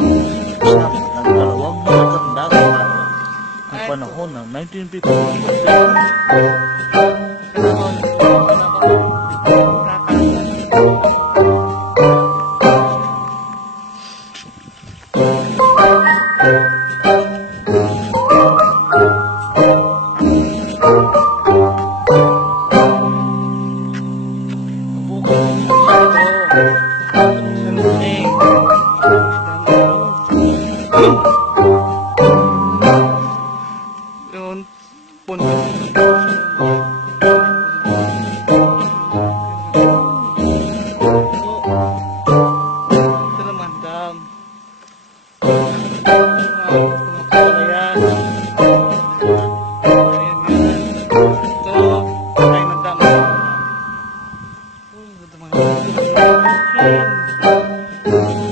ng dalawang magaganda ang panahon ng 1954. Yun, punta. Ito naman, dam. Ayan. Ito, patay ng dam. Ito,